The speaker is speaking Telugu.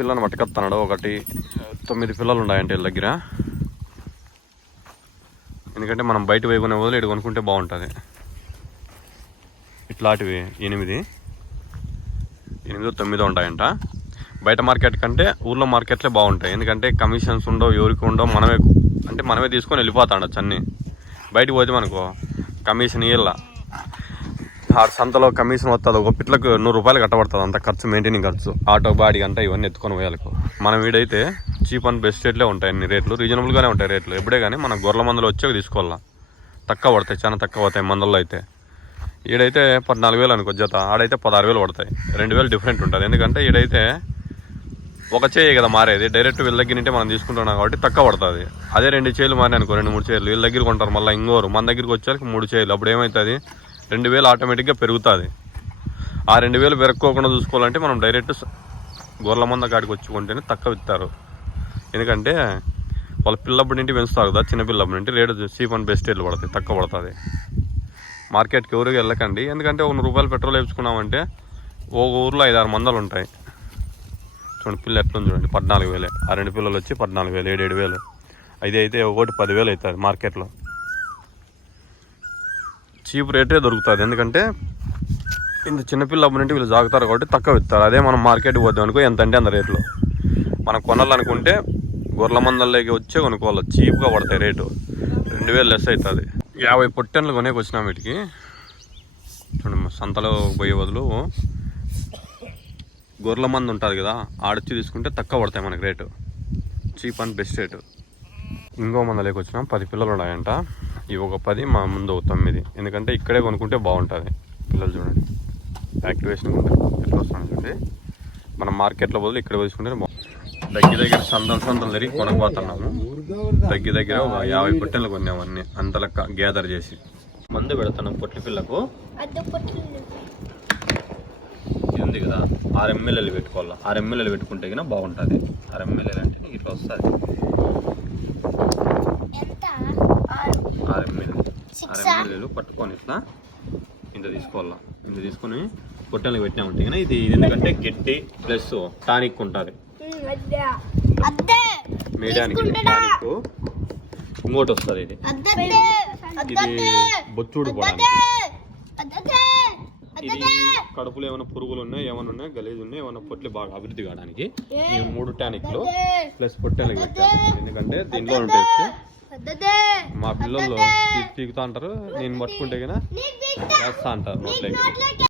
పిల్లని పట్టుకొస్తున్నాడు. 9 పిల్లలు ఉన్నాయంటే వీళ్ళ దగ్గర. ఎందుకంటే మనం బయట వేయకునే వదిలి ఇటు కొనుక్కుంటే బాగుంటుంది. ఇట్లాంటివి 8, 9 ఉంటాయంట. బయట మార్కెట్ కంటే ఊర్లో మార్కెట్లే బాగుంటాయి. ఎందుకంటే కమిషన్స్ ఉండవు, ఎవరికి ఉండవు. మనమే తీసుకొని వెళ్ళిపోతాండొచ్చు అన్నీ. బయటకు పోతే మనకు కమిషన్ ఇయ్యాల. ఆ సంతలో కమిషన్ వస్తుంది. ఒక పిట్లకు 100 రూపాయలు కట్టబడుతుంది. అంత ఖర్చు, మెయింటైనింగ్ ఖర్చు, ఆటో బాడీ అంతా ఇవన్నీ ఎత్తుకొని పోయాలకు. మనం వీడైతే చీప్ అండ్ బెస్ట్ రేట్లే ఉంటాయి. అన్ని రేట్లు రీజనబుల్గానే ఉంటాయి రేట్లు. ఎప్పుడే కానీ మనం గొర్రెల మందులు వచ్చి తీసుకోవాలా. తక్కువ పడతాయి, చాలా తక్కువ అవుతాయి మందుల్లో అయితే. ఈడైతే 14,000 అనుకో జత, ఆడైతే 16,000 పడతాయి. 2,000 డిఫరెంట్ ఉంటుంది. ఎందుకంటే ఈడైతే ఒక చేయి కదా మారేది, డైరెక్ట్ వీళ్ళ దగ్గర నుంటే మనం తీసుకుంటున్నాం కాబట్టి తక్కువ పడుతుంది. అదే 2 చేలు మారే అనుకో, 2-3 చేలు వీళ్ళ దగ్గర కొంటారు. మళ్ళీ ఇంకోరు మన దగ్గరికి వచ్చేసరికి 3 చేలు. అప్పుడు ఏమవుతుంది, 2,000 ఆటోమేటిక్గా పెరుగుతుంది. ఆ 2,000 పెరక్కోకుండా చూసుకోవాలంటే మనం డైరెక్ట్ గొర్రెల మంద కాడికి వచ్చుకుంటేనే తక్కువ ఇస్తారు. ఎందుకంటే వాళ్ళ పిల్లప్పటి నుండి పెంచుతారు కదా, చిన్న పిల్లప్పటి నుండి రేటు చీప్ అండ్ బెస్ట్ రేట్లు పడతాయి, తక్కువ పడుతుంది. మార్కెట్కి ఎవరికి వెళ్ళకండి. ఎందుకంటే 100 రూపాయలు పెట్రోల్ వేసుకున్నామంటే ఒక ఊర్లో 5-6 మందలు ఉంటాయి. చూడండి పిల్ల ఎట్లా చూడండి, 14,000. ఆ 2 పిల్లలు వచ్చి 14,000, 7,000. అయితే ఒకటి 10,000 అవుతుంది మార్కెట్లో. చీప్ రేటే దొరుకుతుంది. ఎందుకంటే ఇంత చిన్నపిల్ల అప్పుడంటే వీళ్ళు జాగుతారు కాబట్టి తక్కువ ఇస్తారు. అదే మనం మార్కెట్కి పోద్దాం అనుకో, ఎంత అంటే అంత రేట్లు. మనం కొనాలనుకుంటే గొర్రెల మందల్లోకి వచ్చే కొనుక్కోవాలి, చీప్గా పడతాయి రేటు. 2,000 లెస్ అవుతుంది. 50 పొట్టెన్లు కొనేకి వచ్చినాం వీటికి. చూడండి సంతలో పోయే బదులు గొర్రెల మంది ఉంటుంది కదా, ఆడొచ్చి తీసుకుంటే తక్కువ పడతాయి మనకి rate, cheap and best rate. ఇంకో మందలోకి వచ్చినాం. 10 పిల్లలు ఉన్నాయంట. ఇవి ఒక 10, మా ముందు ఒక 9. ఎందుకంటే ఇక్కడే కొనుక్కుంటే బాగుంటుంది. పిల్లలు చూడండి యాక్టివేషన్ ఉంటుంది, ఎట్లా వస్తున్నాను చూడండి. మనం మార్కెట్లో బదులు ఇక్కడ తీసుకుంటే దగ్గర సంతలు తిరిగి కొనకపోతున్నాము. దగ్గర ఒక 50 పొట్టెలు కొన్నాము. అన్నీ అంత లెక్క గ్యాదర్ చేసి మందు పెడుతున్నాం పొట్లి పిల్లకు. ఇది ఉంది కదా, 6 ml పెట్టుకోవాలి. 6 ml పెట్టుకుంటే కన్నా బాగుంటుంది. 6 ml అంటే నీకు ఇట్లా వస్తుంది. 6 ml పట్టుకొని ఇట్లా ఇంత తీసుకోవాలా. ఇంత తీసుకొని పొట్టెలకు పెట్టినామంటే కానీ ఇది ఎందుకంటే గట్టి ప్లస్ టానిక్ ఉంటుంది. మేడానికి టానిక్ ఇంకోటి వస్తుంది. ఇది బొచ్చుడు పోవడానికి. ఇది కడుపులో ఏమైనా పురుగులు ఉన్నాయి, ఏమైనా ఉన్నాయి, గలీజ్ ఉన్నాయి, ఏమైనా పొట్లు బాగా అభివృద్ధి కావడానికి ఈ 3 టానిక్లు ప్లస్ పొట్టెలకు పెట్టాను. ఎందుకంటే దీనిలో ఉంటాయి. మా పిల్లలు పీకుతా అంటారు, నేను పట్టుకుంటే కన్నా చేస్తా అంటారు నోట్లోకి.